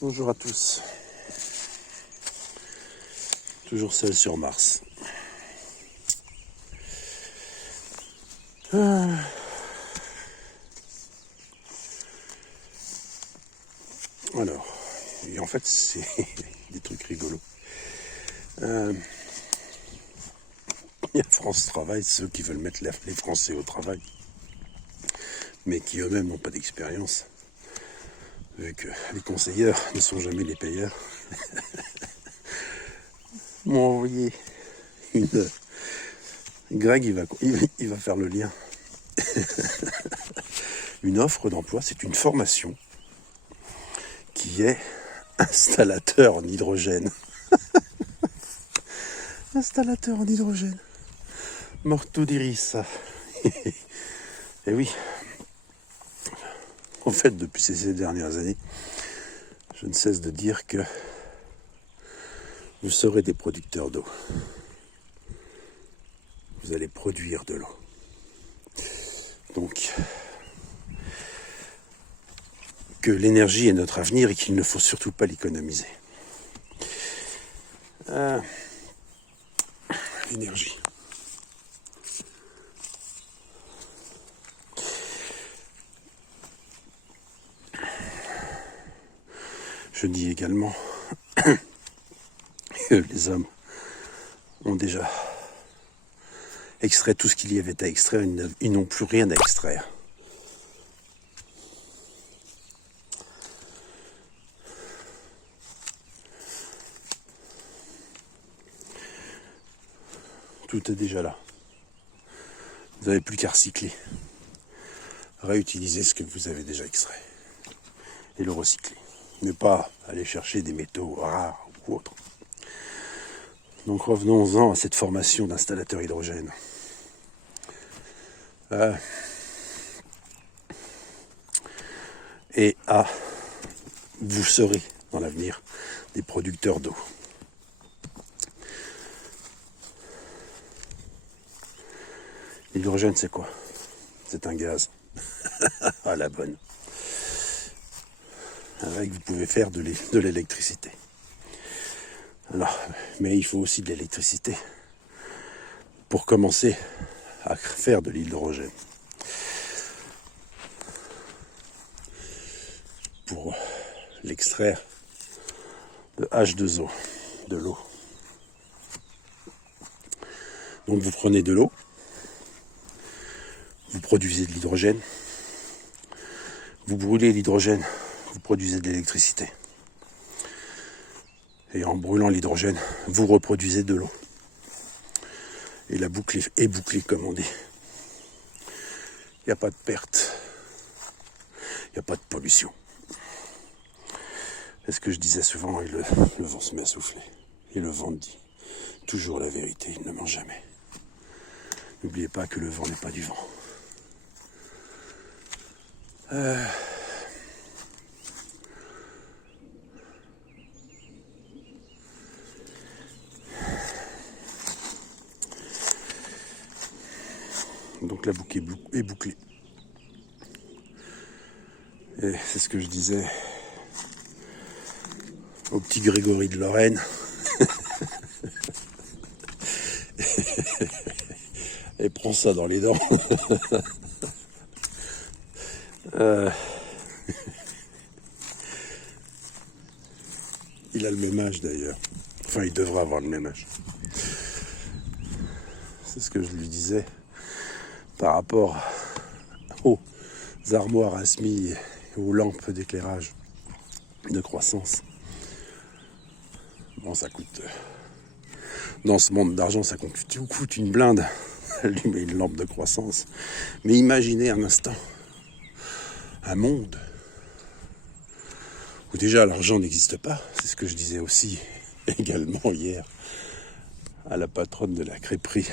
Bonjour à tous. Toujours seul sur Mars. Alors, et en fait, c'est des trucs rigolos. Il y a France Travail, ceux qui veulent mettre les Français au travail, mais qui eux-mêmes n'ont pas d'expérience, vu que les conseilleurs ne sont jamais les payeurs, m'ont envoyé une... Greg, il va faire le lien. Une offre d'emploi, c'est une formation qui est installateur en hydrogène. Installateur en hydrogène. Morto di rissa. Et oui. En fait, depuis ces dernières années, je ne cesse de dire que vous serez des producteurs d'eau. Vous allez produire de l'eau. Donc, que l'énergie est notre avenir et qu'il ne faut surtout pas l'économiser. L'énergie. Je dis également que les hommes ont déjà extrait tout ce qu'il y avait à extraire, ils n'ont plus rien à extraire. Tout est déjà là. Vous n'avez plus qu'à recycler. Réutiliser ce que vous avez déjà extrait. Et le recycler. Mais pas aller chercher des métaux rares ou autres. Donc revenons-en à cette formation d'installateur hydrogène. Et vous serez dans l'avenir des producteurs d'eau. L'hydrogène, c'est quoi? C'est un gaz. À la bonne. Avec, vous pouvez faire de l'électricité. Alors, mais il faut aussi de l'électricité pour commencer à faire de l'hydrogène. Pour l'extraire de H2O, de l'eau. Donc vous prenez de l'eau, vous produisez de l'hydrogène, vous brûlez l'hydrogène, vous produisez de l'électricité. Et en brûlant l'hydrogène, vous reproduisez de l'eau. Et la boucle est bouclée, comme on dit. Il n'y a pas de perte. Il n'y a pas de pollution. C'est ce que je disais souvent, et le vent se met à souffler. Et le vent dit toujours la vérité, il ne ment jamais. N'oubliez pas que le vent n'est pas du vent. Donc la boucle est bouclée. Et c'est ce que je disais au petit Grégory de Lorraine. Et prends ça dans les dents. Il a le même âge d'ailleurs. Enfin, il devrait avoir le même âge. C'est ce que je lui disais par rapport aux armoires à semis et aux lampes d'éclairage de croissance. Bon, ça coûte... Dans ce monde d'argent, ça coûte une blinde. Allumer une lampe de croissance. Mais imaginez un instant un monde où déjà l'argent n'existe pas. C'est ce que je disais aussi également hier à la patronne de la crêperie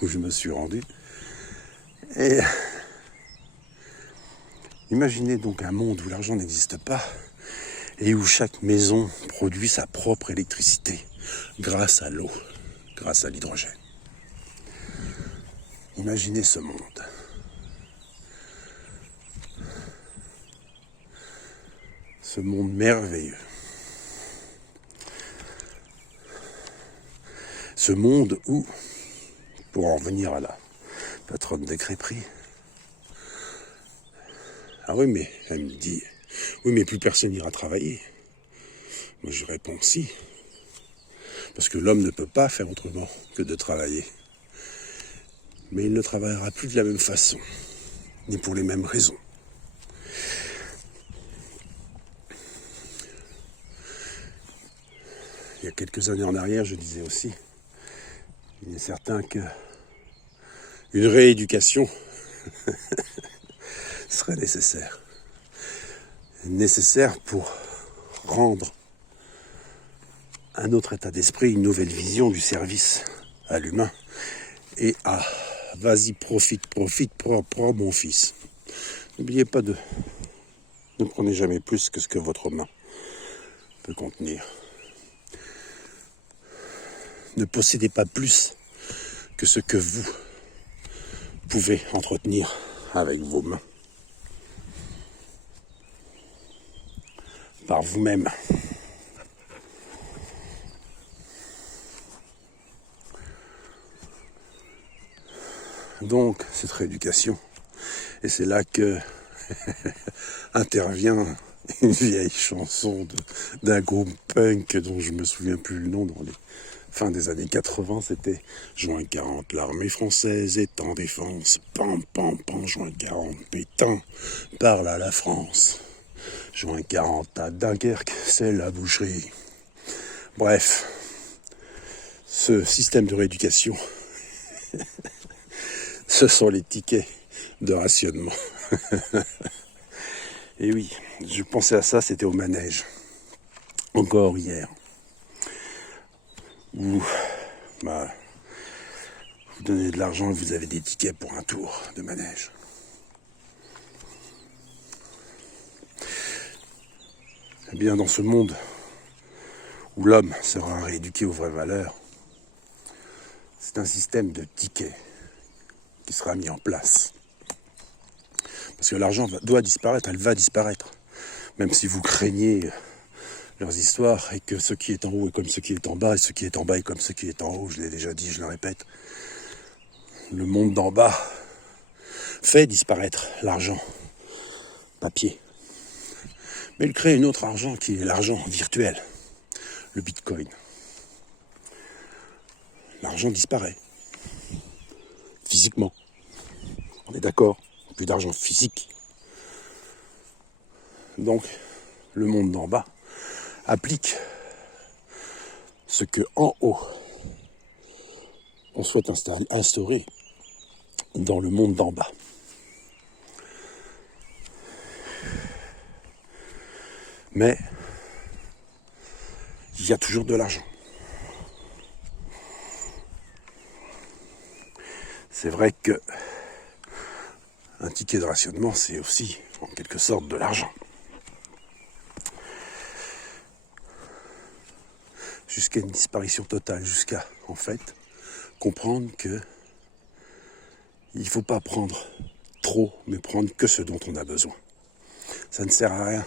où je me suis rendu. Et imaginez donc un monde où l'argent n'existe pas et où chaque maison produit sa propre électricité grâce à l'eau, grâce à l'hydrogène. Imaginez ce monde. Ce monde merveilleux. ce monde où, pour en revenir à la patronne de crêperie, ah oui, mais elle me dit, oui, mais plus personne n'ira travailler. Moi, je réponds si. Parce que l'homme ne peut pas faire autrement que de travailler. Mais il ne travaillera plus de la même façon, ni pour les mêmes raisons. Il y a quelques années en arrière, je disais aussi, il est certain que une rééducation serait nécessaire. Nécessaire pour rendre un autre état d'esprit, une nouvelle vision du service à l'humain et à vas-y, profite, prends mon fils. N'oubliez pas ne prenez jamais plus que ce que votre main peut contenir. Ne possédez pas plus que ce que vous pouvez entretenir avec vos mains. Par vous-même. Donc, cette rééducation, et c'est là que intervient une vieille chanson d'un groupe punk dont je me souviens plus le nom dans les fins des années 80, c'était Juin 40, l'armée française est en défense, pam pam pam, Juin 40, Pétain parle à la France, Juin 40 à Dunkerque, c'est la boucherie. Bref, ce système de rééducation, ce sont les tickets de rationnement. Et oui, je pensais à ça, c'était au manège. Encore hier. Où vous donnez de l'argent et vous avez des tickets pour un tour de manège. Eh bien, dans ce monde où l'homme sera rééduqué aux vraies valeurs, c'est un système de tickets qui sera mis en place. Parce que l'argent doit disparaître, elle va disparaître. Même si vous craignez leurs histoires et que ce qui est en haut est comme ce qui est en bas et ce qui est en bas est comme ce qui est en haut, je l'ai déjà dit, je le répète. Le monde d'en bas fait disparaître l'argent papier. Mais il crée un autre argent qui est l'argent virtuel, le bitcoin. L'argent disparaît. Physiquement. On est d'accord, plus d'argent physique. Donc, le monde d'en bas applique ce que en haut on souhaite instaurer dans le monde d'en bas. Mais il y a toujours de l'argent. C'est vrai que un ticket de rationnement, c'est aussi en quelque sorte de l'argent. Jusqu'à une disparition totale, jusqu'à, en fait, comprendre que il ne faut pas prendre trop, mais prendre que ce dont on a besoin. Ça ne sert à rien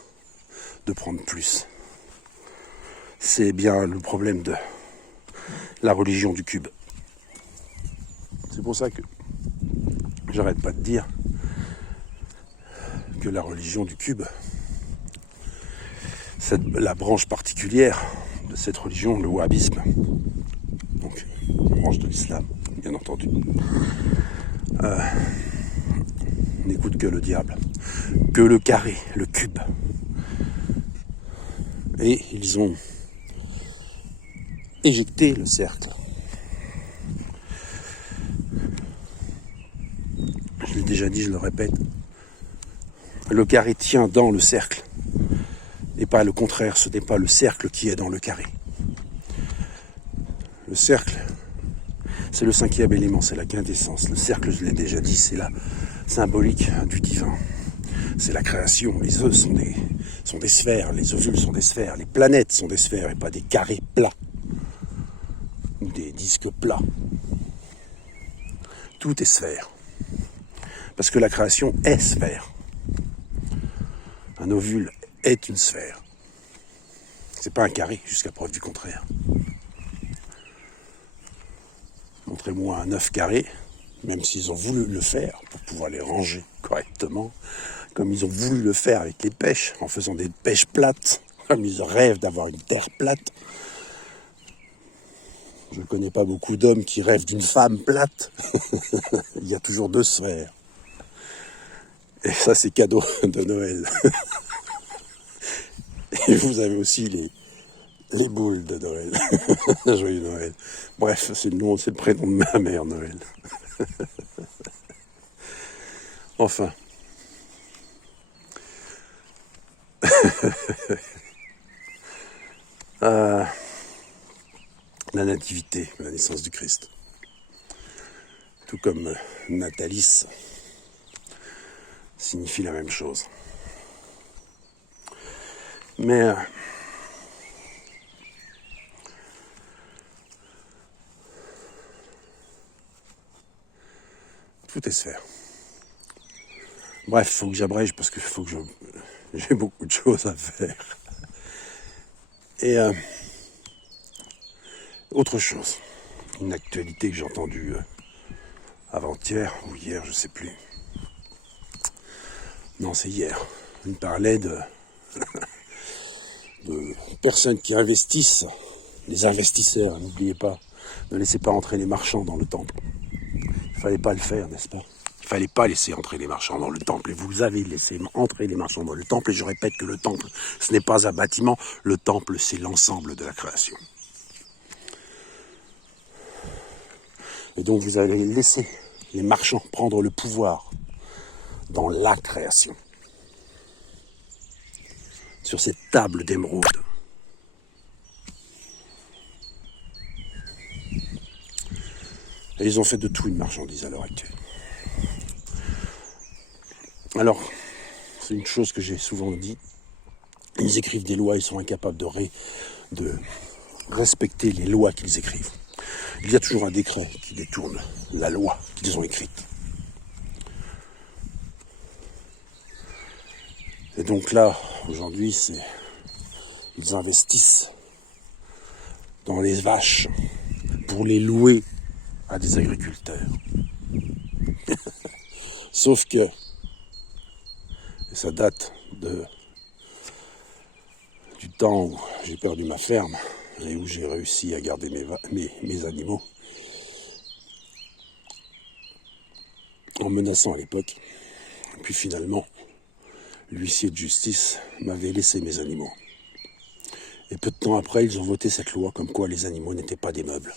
de prendre plus. C'est bien le problème de la religion du cube. C'est pour ça que j'arrête pas de dire que la religion du cube, la branche particulière de cette religion, le wahhabisme, donc branche de l'islam, bien entendu, n'écoute que le diable, que le carré, le cube. Et ils ont éjecté le cercle. Je l'ai déjà dit, je le répète, le carré tient dans le cercle. Et pas le contraire, ce n'est pas le cercle qui est dans le carré. Le cercle, c'est le cinquième élément, c'est la quintessence. Le cercle, je l'ai déjà dit, c'est la symbolique du divin. C'est la création. Les œufs sont des sphères, les ovules sont des sphères, les planètes sont des sphères et pas des carrés plats ou des disques plats. Tout est sphère. Parce que la création est sphère. Un ovule est une sphère. C'est pas un carré, jusqu'à preuve du contraire. montrez-moi un œuf carré, même s'ils ont voulu le faire pour pouvoir les ranger correctement, comme ils ont voulu le faire avec les pêches, en faisant des pêches plates, comme ils rêvent d'avoir une terre plate. Je ne connais pas beaucoup d'hommes qui rêvent d'une femme plate. Il y a toujours 2 sphères. Et ça, c'est cadeau de Noël. Et vous avez aussi les boules de Noël. Joyeux Noël. Bref, c'est le prénom de ma mère, Noël. Enfin. La nativité, la naissance du Christ. Tout comme natalis signifie la même chose. Mais tout est sphère. Bref, faut que j'abrège parce que j'ai beaucoup de choses à faire. Et autre chose, une actualité que j'ai entendue avant-hier ou hier, je sais plus. Non, c'est hier. Il parlait de personnes qui investissent, les investisseurs, n'oubliez pas, ne laissez pas entrer les marchands dans le temple. Il fallait pas le faire, n'est-ce pas? Il fallait pas laisser entrer les marchands dans le temple. Et vous avez laissé entrer les marchands dans le temple. Et je répète que le temple, ce n'est pas un bâtiment. Le temple, c'est l'ensemble de la création. Et donc vous allez laisser les marchands prendre le pouvoir dans la création. Sur cette table d'émeraude. Et ils ont fait de tout une marchandise à l'heure actuelle. Alors, c'est une chose que j'ai souvent dit. Ils écrivent des lois, ils sont incapables de respecter les lois qu'ils écrivent. Il y a toujours un décret qui détourne la loi qu'ils ont écrite. Et donc là, aujourd'hui, ils investissent dans les vaches pour les louer à des agriculteurs. Sauf que, et ça date du temps où j'ai perdu ma ferme et où j'ai réussi à garder mes animaux, en menaçant à l'époque. Et puis finalement, l'huissier de justice m'avait laissé mes animaux. Et peu de temps après, ils ont voté cette loi comme quoi les animaux n'étaient pas des meubles.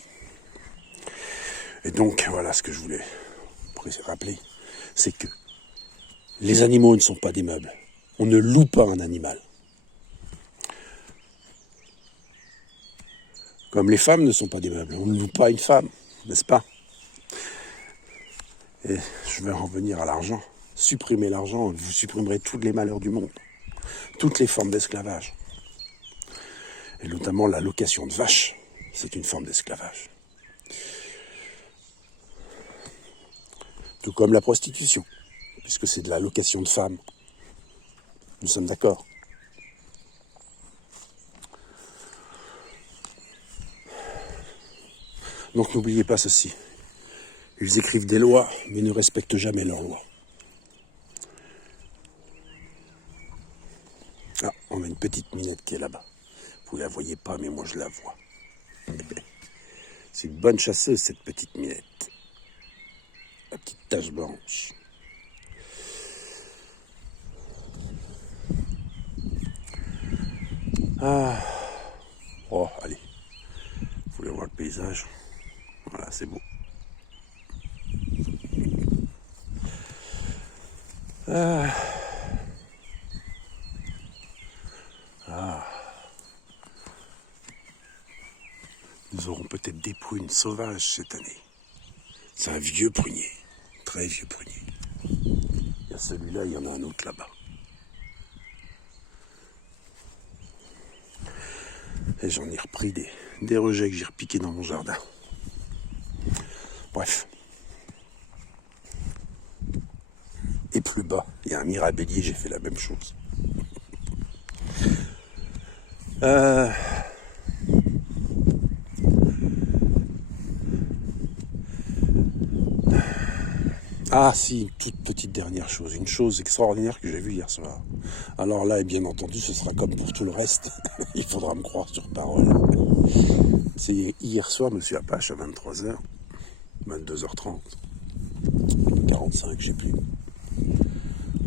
Et donc, voilà ce que je voulais rappeler, c'est que les animaux ne sont pas des meubles. On ne loue pas un animal. Comme les femmes ne sont pas des meubles. On ne loue pas une femme, n'est-ce pas? Et je vais en revenir à l'argent. Supprimez l'argent, vous supprimerez tous les malheurs du monde. Toutes les formes d'esclavage. Et notamment la location de vaches, c'est une forme d'esclavage. Tout comme la prostitution, puisque c'est de la location de femmes. Nous sommes d'accord. Donc n'oubliez pas ceci. Ils écrivent des lois, mais ne respectent jamais leurs lois. Ah, on a une petite minette qui est là-bas. Vous la voyez pas, mais moi je la vois. C'est une bonne chasseuse, cette petite minette. La petite tache blanche. Ah. Oh, allez. Vous voulez voir le paysage? Voilà, c'est beau. Ah. Nous aurons peut-être des prunes sauvages cette année. C'est un vieux prunier, très vieux prunier. Il y a celui-là, il y en a un autre là-bas. Et j'en ai repris des rejets que j'ai repiqués dans mon jardin. Bref. Et plus bas, il y a un mirabellier, j'ai fait la même chose. Ah si, une toute petite dernière chose, une chose extraordinaire que j'ai vue hier soir. Alors là, et bien entendu, ce sera comme pour tout le reste, il faudra me croire sur parole. C'est hier soir, monsieur Apache, à 23h, 22h30, 45, je sais plus.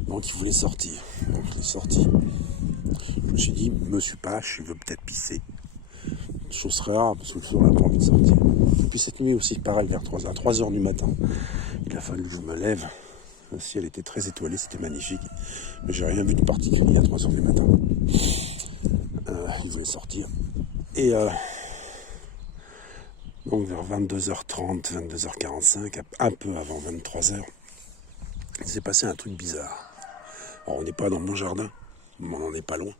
Donc il voulait sortir. Donc il est sorti. Je me suis dit, monsieur Pache, il veut peut-être pisser. Chose très rare, parce que le soir, il n'a pas envie de sortir. Et puis cette nuit aussi, pareil, vers 3h du matin. Il a fallu que je me lève. Le ciel était très étoilé, c'était magnifique. Mais j'ai rien vu de particulier à 3h du matin. Il voulait sortir. Et donc vers 22h30, 22h45, un peu avant 23h, il s'est passé un truc bizarre. Alors on n'est pas dans mon jardin, mais on n'en est pas loin.